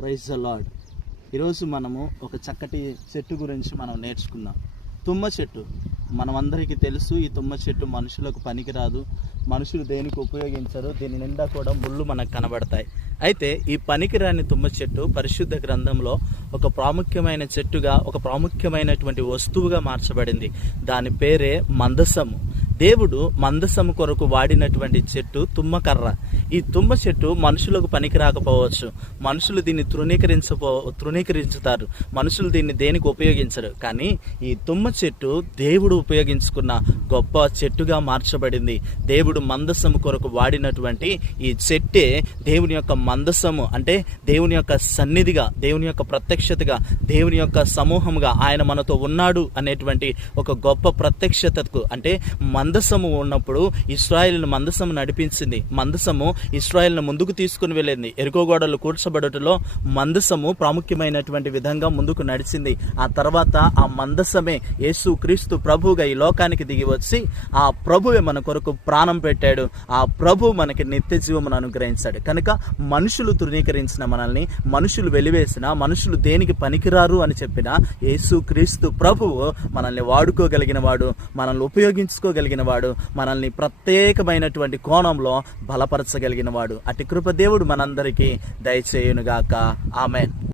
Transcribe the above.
Praise the lord ఈరోజు మనము ఒక చక్కటి చెట్టు గురించి మనం నేర్చుకుందాం. తుమ్మ చెట్టు. మనమందరికీ తెలుసు ఈ తుమ్మ చెట్టు మనుషులకు పనికిరాదు. మనుషులు దేనికి ఉపయోగించరు? దీని నిండా కూడా ముళ్ళు మనకు కనబడతాయి. అయితే ఈ పనికిరాని తుమ్మ చెట్టు పరిశుద్ధ గ్రంథంలో ఒక ప్రాముఖ్యమైన చెట్టుగా ఒక ప్రాముఖ్యమైనటువంటి వస్తువుగా మార్చబడింది. దాని పేరే మందసము. దేవుడు మందసము కొరకు వాడినటువంటి చెట్టు తుమ్మకర్ర. ఈ తుమ్మ చెట్టు మనుషులకు పనికి రాకపోవచ్చు మనుషులు దీన్ని తృణీకరించపో తృణీకరించుతారు. మనుషులు దీన్ని దేనికి ఉపయోగించరు? కానీ ఈ తుమ్మ చెట్టు దేవుడు ఉపయోగించుకున్న గొప్ప చెట్టుగా మార్చబడింది. దేవుడు మందసము కొరకు వాడినటువంటి ఈ చెట్టే దేవుని యొక్క మందసము. అంటే దేవుని యొక్క సన్నిధిగా దేవుని యొక్క ప్రత్యక్షతగా దేవుని యొక్క సమూహముగా ఆయన మనతో ఉన్నాడు అనేటువంటి ఒక గొప్ప ప్రత్యక్షతకు అంటే మందసము ఉన్నప్పుడు ఇస్రాయిల్ను మందసము నడిపించింది. మందసము ఇస్రాయిల్ను ముందుకు తీసుకుని వెళ్ళింది. ఎరుకోగోడలు కూర్చబడుటలో మందసము ప్రాముఖ్యమైనటువంటి విధంగా ముందుకు నడిచింది. ఆ తర్వాత ఆ మందసమే యేసు క్రీస్తు ప్రభువుగా ఈ లోకానికి దిగి వచ్చి ఆ ప్రభువే మన కొరకు ప్రాణం పెట్టాడు. ఆ ప్రభు మనకి నిత్య జీవమును అనుగ్రహించాడు. కనుక మనుషులు తృణీకరించిన మనల్ని మనుషులు వెలివేసిన మనుషులు దేనికి పనికిరారు అని చెప్పిన యేసు క్రీస్తు ప్రభువు మనల్ని వాడుకోగలిగిన వాడు మనల్ని ఉపయోగించుకోగలిగిన వాడు మనల్ని ప్రత్యేకమైనటువంటి కోణంలో బలపరచగలిగిన వాడు అటు కృప దేవుడు మనందరికీ దయచేయునుగాక. ఆమెన్.